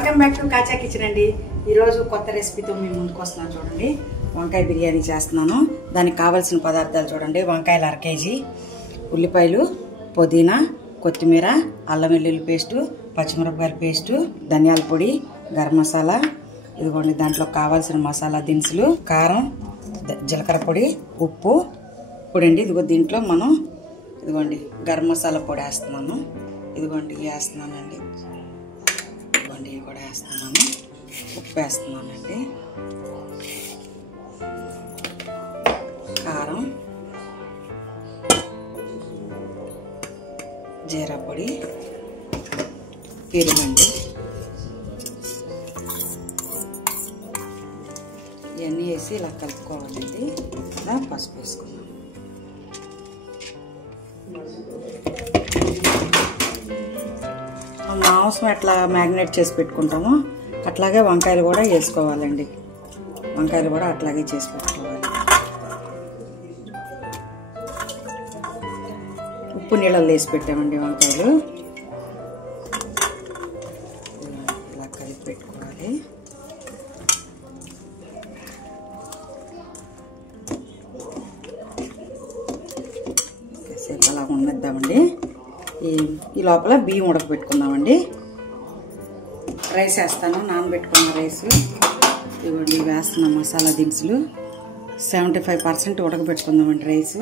Welcome back to కాచా kitchen అండి. ఈరోజు కొత్త రెసిపీతో మీ ముందుకు వస్తున్నాను. చూడండి, వంకాయ బిర్యానీ చేస్తున్నాను. దానికి కావాల్సిన పదార్థాలు చూడండి. వంకాయలు 1/2 కేజీ, ఉల్లిపాయలు, పుదీనా, కొత్తిమీర, అల్లం వెల్లుల్లి పేస్టు, పచ్చిమిరపకాయల పేస్టు, ధనియాల పొడి, గరం మసాలా, ఇదిగోండి దాంట్లో కావాల్సిన మసాలా దినుసులు, కారం, జీలకర్ర పొడి, ఉప్పు పొడండి. ఇదిగో దీంట్లో మనం ఇదిగోండి గరం మసాలా పొడి వేస్తున్నాను. ఇదిగోండి వేస్తున్నానండి. ఇదిగోండి కూడా వేస్తున్నాను. ఉప్పు వేస్తున్నానండి. కారం, జీరా పొడి, పెరుగండి. ఇవన్నీ వేసి ఇలా కలుపుకోవాలండి. ఇలా పసుపు వేసుకున్నాం. మాంసం ఎట్లా మ్యాగ్నేట్ చేసి పెట్టుకుంటామో అట్లాగే వంకాయలు కూడా వేసుకోవాలండి. వంకాయలు కూడా అట్లాగే చేసి పెట్టుకోవాలి. ఉప్పు నీళ్ళలో వేసి పెట్టామండి వంకాయలు. ఇలా కలిపి పెట్టుకోవాలి. కాసేపు అలా ఉండద్దామండి. ఈ లోపల బియ్యం ఉడకబెట్టుకుందామండి. రైస్ వేస్తాను, నానబెట్టుకున్న రైస్. ఇవ్వండి వేస్తున్న మసాలా దినుసులు 75% ఉడకబెట్టుకుందామండి రైస్.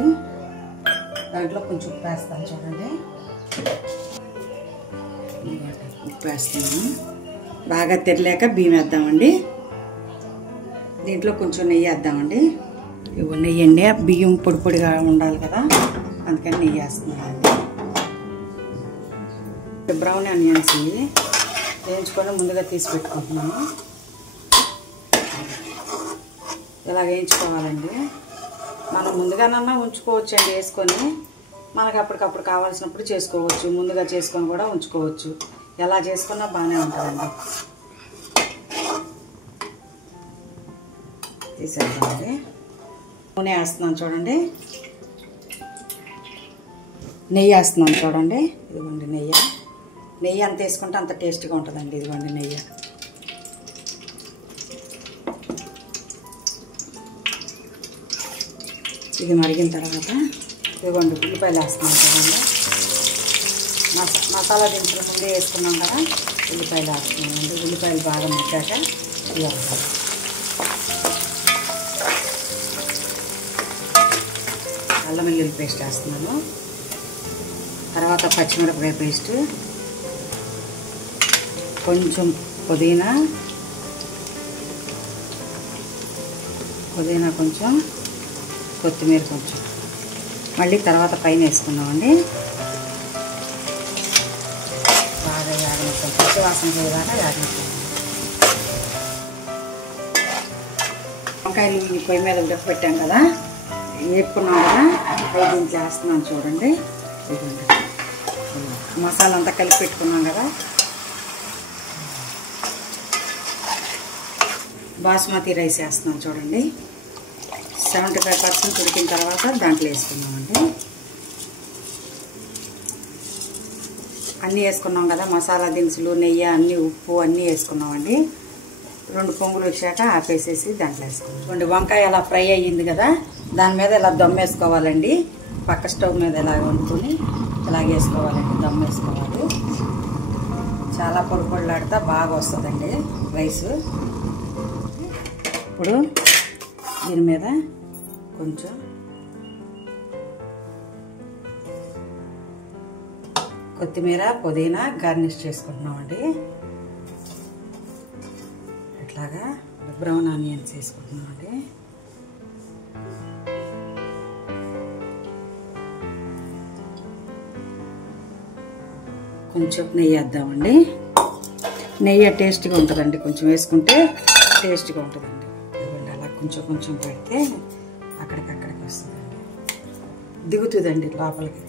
దాంట్లో కొంచెం ఉప్పు వేస్తాను చూడండి. ఉప్పు వేస్తాను. బాగా తెరలేక బియ్యం వేద్దామండి. దీంట్లో కొంచెం నెయ్యి వేద్దామండి. ఇవ్వండి నెయ్యి అండి. బియ్యం పొడి పొడిగా ఉండాలి కదా, అందుకని నెయ్యి వేస్తున్నానండి. బ్రౌన్ ఆనియన్స్ వేయించుకొని ముందుగా తీసి పెట్టుకుంటున్నాను. ఇలా వేయించుకోవాలండి. మనం ముందుగానన్నా ఉంచుకోవచ్చు అండి వేసుకొని. మనకు అప్పటికప్పుడు కావాల్సినప్పుడు చేసుకోవచ్చు. ముందుగా చేసుకొని కూడా ఉంచుకోవచ్చు. ఎలా చేసుకున్నా బాగానే ఉంటుందండి. తీసేద్దామండి. నూనె వేస్తున్నాను చూడండి. నెయ్యి వేస్తున్నాను చూడండి. ఇదిగోండి నెయ్యి. నెయ్యి అంత వేసుకుంటే అంత టేస్ట్గా ఉంటుందండి. ఇదిగోండి నెయ్యి. ఇది మరిగిన తర్వాత ఇదిగోండి ఉల్లిపాయలు వేస్తున్నాం చూడండి. మసాలా దినుసులు ముందే వేసుకున్నాం కదా, ఉల్లిపాయలు వేస్తున్నామండి. ఉల్లిపాయలు బాగా మగ్గాక ఇవ్వాలి. అల్లం వెల్లుల్లి పేస్ట్ వేస్తున్నాను. తర్వాత పచ్చిమిరపకాయ పేస్టు, కొంచెం పుదీనా కొంచెం, కొత్తిమీర కొంచెం, మళ్ళీ తర్వాత పైన వేసుకున్నామండి. బాగా యాగనిస్తాం. పచ్చి వాసన చేయదాకా యాగనిస్తాం. వంకాయలు ఈ పొయ్యి మీద ఉడకపెట్టాం కదా, వేపుకున్నాం కదా, అవి దీంట్లో వేస్తున్నాను చూడండి. ఇదిగోండి మసాలా అంతా కలిపి పెట్టుకున్నాం కదా. బాస్మతి రైస్ వేస్తున్నాం చూడండి. 75% ఉడికిన తర్వాత దాంట్లో వేసుకున్నామండి. అన్నీ వేసుకున్నాం కదా, మసాలా దినుసులు, నెయ్యి, అన్నీ, ఉప్పు అన్నీ వేసుకున్నామండి. 2 పొంగులు వచ్చాక ఆపేసేసి దాంట్లో వేసుకున్నాం. చూడండి వంకాయ అలా ఫ్రై అయ్యింది కదా, దాని మీద ఇలా దమ్ వేసుకోవాలండి. పక్క స్టవ్ మీద ఇలా వండుకొని ఇలాగ వేసుకోవాలండి. దమ్ వేసుకోవాలి. చాలా పొడి పొడిలాడితే బాగా వస్తుందండి రైస్. ఇప్పుడు దీని మీద కొంచెం కొత్తిమీర, పుదీనా గార్నిష్ చేసుకుంటున్నామండి. ఇట్లాగా బ్రౌన్ ఆనియన్స్ వేసుకుంటున్నామండి. కొంచెం నెయ్యి వేద్దామండి. నెయ్యి టేస్ట్గా ఉంటుందండి. కొంచెం వేసుకుంటే టేస్ట్గా ఉంటుందండి. అలా కొంచెం కొంచెం పెడితే అక్కడికక్కడికి వస్తుందండి, దిగుతుందండి లోపలికి.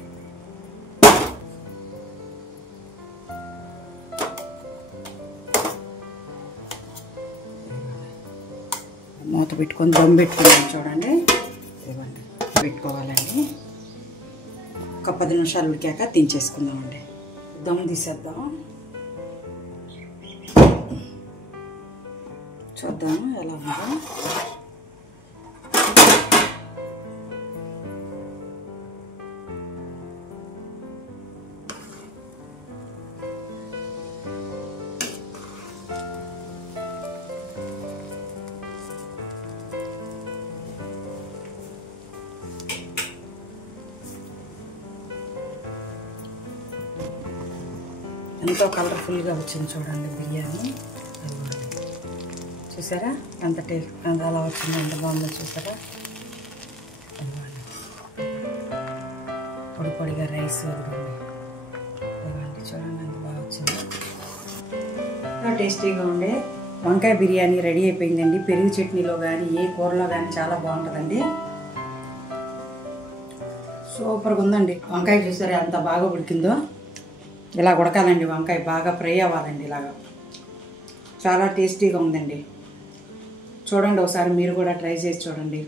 మూత పెట్టుకొని దమ్ పెట్టుకున్నాం చూడండి. ఇవ్వండి పెట్టుకోవాలండి. ఒక 10 నిమిషాలు ఉడికాక దించేసుకుందామండి. దమ్ తీసేద్దాం. చూద్దాము ఎలా ఉందో. ఎంతో కలర్ఫుల్గా వచ్చింది చూడండి బిర్యానీ. చూసారా ఎంత అలా వచ్చింది, ఎంత బాగుందో చూసారా. పొడి పొడిగా రైస్ చూడండి ఎంత బాగా వచ్చింది. టేస్టీగా ఉండే వంకాయ బిర్యానీ రెడీ అయిపోయిందండి. పెరుగు చట్నీలో కానీ ఏ కూరలో కానీ చాలా బాగుంటుందండి. సూపర్గా ఉందండి. వంకాయ చూసారా ఎంత బాగా ఉడికిందో. ఇలా ఉడకాలండి, వంకాయ బాగా ఫ్రై అవ్వాలండి. ఇలాగా చాలా టేస్టీగా ఉందండి. చూడండి ఒకసారి మీరు కూడా ట్రై చేసి చూడండి.